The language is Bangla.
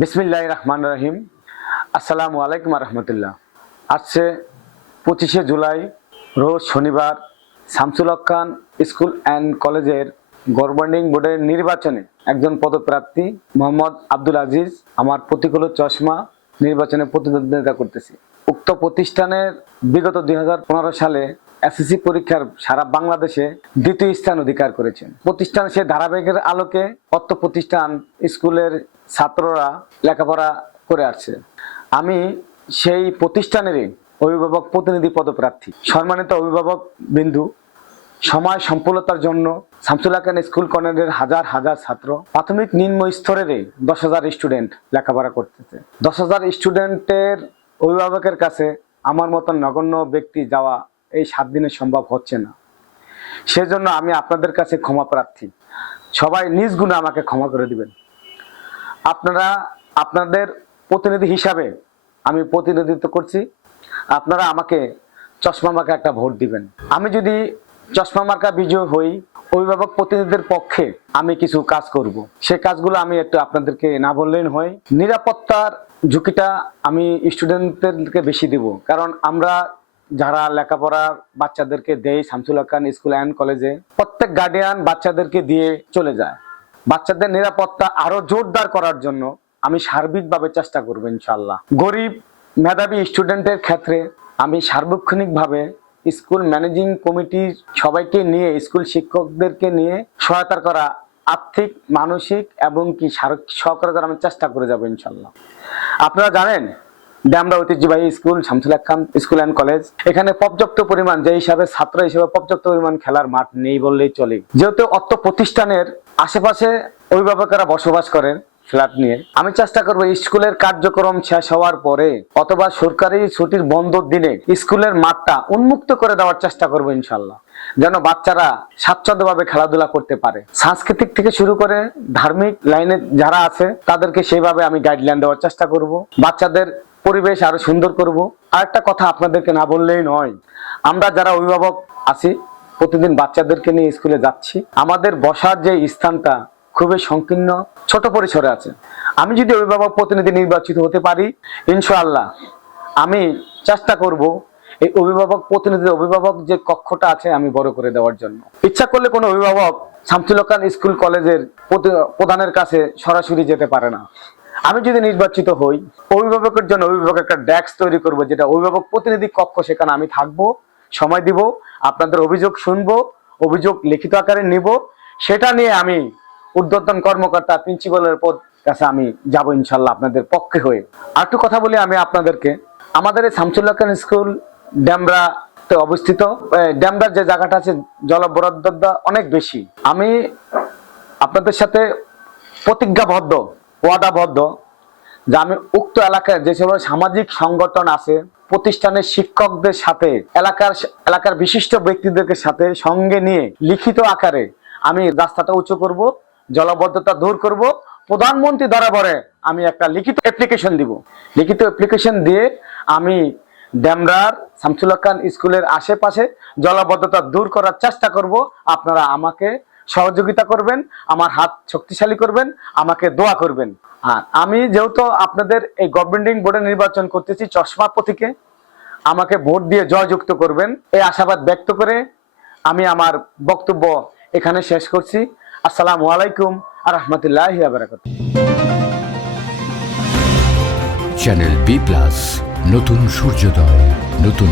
बिस्मिल्लाहिर रहमानिर रहीम। अस्सलामु आलैकुम रहमतुल्लाह। आज से 25 जुलाई रोज शनिवार শামসুল হক খান স্কুল অ্যান্ড কলেজের গভর্নিং বোর্ডের নির্বাচনে একজন পদপ্রার্থী মোহাম্মদ আব্দুল আজিজ আমার প্রতিকূল চশমা নির্বাচনে প্রতিদ্বন্দ্বিতা করতেছি। উক্ত প্রতিষ্ঠানের বিগত 2015 সালে এসএসসি পরীক্ষার সারা বাংলাদেশে দ্বিতীয় স্থান অধিকার করেছেন। প্রতিষ্ঠান সে ধারাবাহিকের আলোকে অত্র প্রতিষ্ঠান স্কুলের ছাত্ররা লেখাপড়া করে আসছে। আমি সেই প্রতিষ্ঠানেরই অভিভাবক প্রতিনিধি পদপ্রার্থী। সম্মানিত অভিভাবক বিন্দু, সময় সম্পূর্ণতার জন্য শামসুল হক খান স্কুল কলেজের হাজার হাজার ছাত্র প্রাথমিক নিম্ন স্তরের 10,000 স্টুডেন্ট লেখাপড়া করতেছে। 10,000 স্টুডেন্টের অভিভাবকের কাছে আমার মতন নগণ্য ব্যক্তি যাওয়া এই 7 দিনে সম্ভব হচ্ছে না। সেজন্য আমি আপনাদের কাছে ক্ষমা প্রার্থী। সবাই নিজ গুণে আমাকে ক্ষমা করে দিবেন। আপনারা আপনাদের প্রতিনিধি হিসাবে আমি প্রতিনিধিত্ব করছি। আপনারা আমাকে চশমা মার্কা একটা ভোট দিবেন। আমি যদি চশমা মার্কা বিজয় হই, অভিভাবক প্রতিনিধিদের পক্ষে আমি কিছু কাজ করব। সেই কাজগুলো আমি একটু আপনাদেরকে না বললেই হয়। নিরাপত্তার ঝুঁকিটা আমি স্টুডেন্টদেরকে বেশি দিব, কারণ আমরা যারা লেখাপড়া বাচ্চাদেরকে দেই শামসুল হক খান স্কুল অ্যান্ড কলেজে, প্রত্যেক গার্ডিয়ান বাচ্চাদেরকে দিয়ে চলে যায়। বাচ্চাদের নিরাপত্তা আরো জোরদার করার জন্য আমি সার্বিকভাবে চেষ্টা করব ইনশাআল্লাহ। গরিব মেধাবী স্টুডেন্টের ক্ষেত্রে আমি সার্বক্ষণিকভাবে স্কুল ম্যানেজিং কমিটির সবাইকে নিয়ে, স্কুল শিক্ষকদেরকে নিয়ে সহায়তা করা, আর্থিক মানসিক এবং কি সহকারে আমি চেষ্টা করে যাব ইনশাআল্লাহ। আপনারা জানেন ড্যামরা ঐতিহ্যবাহী school Shamsul Haque Khan school and college, এখানে পর্যাপ্ত পরিমাণ, যে হিসাবে ছাত্র হিসেবে পর্যাপ্ত পরিমাণ খেলার মাঠ নেই বললেই চলে। যেহেতু অত্র প্রতিষ্ঠানের আশেপাশে অভিভাবকেরা বসবাস করেন ফ্ল্যাট নিয়ে, আমি চেষ্টা করবো স্কুলের কার্যক্রম শেষ হওয়ার পরে অথবা সরকারি ছুটির বন্ধর দিনে স্কুলের মাঠটা উন্মুক্ত করে দেওয়ার চেষ্টা করবো ইনশাল্লাহ, যেন বাচ্চারা স্বাচ্ছন্দ্যভাবে খেলাধুলা করতে পারে। সাংস্কৃতিক থেকে শুরু করে ধার্মিক লাইনে যারা আছে তাদেরকে সেইভাবে আমি গাইডলাইন দেওয়ার চেষ্টা করব। বাচ্চাদের পরিবেশ আরো সুন্দর করব। আর একটা কথা আপনাদেরকে না বললেই নয়, আমরা যারা অভিভাবক আছি প্রতিদিন বাচ্চাদেরকে নিয়ে স্কুলে যাচ্ছি, আমাদের বসার যে স্থানটা খুবই সংকীর্ণ, ছোট পরিসরে আছে। আমি যদি অভিভাবক প্রতিনিধি নির্বাচিত হতে পারি ইনশাআল্লাহ, আমি চেষ্টা করব এই অভিভাবক যে কক্ষটা আছে আমি বড় করে দেওয়ার জন্য। ইচ্ছা করলে কোনো অভিভাবক শামসুল হক খান স্কুল কলেজের প্রধানের কাছে সরাসরি যেতে পারে না। আমি যদি নির্বাচিত হই, অভিভাবকের জন্য অভিভাবক একটা ডেস্ক তৈরি করব, যেটা অভিভাবক প্রতিনিধি কক্ষ। সেখানে আমি থাকবো, সময় দিব, আপনাদের অভিযোগ শুনবো, অভিযোগ লিখিত আকারে নিব, সেটা নিয়ে আমি ঊর্ধ্বতন কর্মকর্তা প্রিন্সিপালের পদ কাছে আমি যাব ইনশাল্লাহ আপনাদের পক্ষে হয়ে। আর একটু কথা বলি আমি আপনাদেরকে, আমাদের এই শামসুল হক খান স্কুল ড্যামরাতে অবস্থিত। ড্যামরার যে জায়গাটা আছে জলবরাদ্দ অনেক বেশি। আমি আপনাদের সাথে প্রতিজ্ঞাবদ্ধ, ওয়াদাবদ্ধ যে আমি উক্ত এলাকায় যে সব সামাজিক সংগঠন আছে, প্রতিষ্ঠানের শিক্ষকদের সাথে, এলাকার বিশিষ্ট ব্যক্তিদের সাথে সঙ্গে নিয়ে লিখিত আকারে আমি রাস্তাটা উঁচু করব, জলবদ্ধতা দূর করব। প্রধানমন্ত্রী দরবারে আমি একটা লিখিত অ্যাপ্লিকেশন দিব। লিখিত অ্যাপ্লিকেশন দিয়ে আমি ড্যামরার শামসুল হক খান স্কুলের আশেপাশে জলবদ্ধতা দূর করার চেষ্টা করব। আপনারা আমাকে সহযোগিতা করবেন, আমার হাত শক্তিশালী করবেন, আমাকে দোয়া করবেন। আর আমি যেহেতু আপনাদের এই গভর্নিং বোর্ডে নির্বাচন করতেছি চশমা প্রতীকে, আমাকে ভোট দিয়ে জয়যুক্ত করবেন এই আশাবাদ ব্যক্ত করে আমি আমার বক্তব্য এখানে শেষ করছি। আসসালামু আলাইকুম ওয়া রাহমাতুল্লাহি ওয়া বারাকাতুহু। চ্যানেল বি+, নতুন সূর্যোদয়, নতুন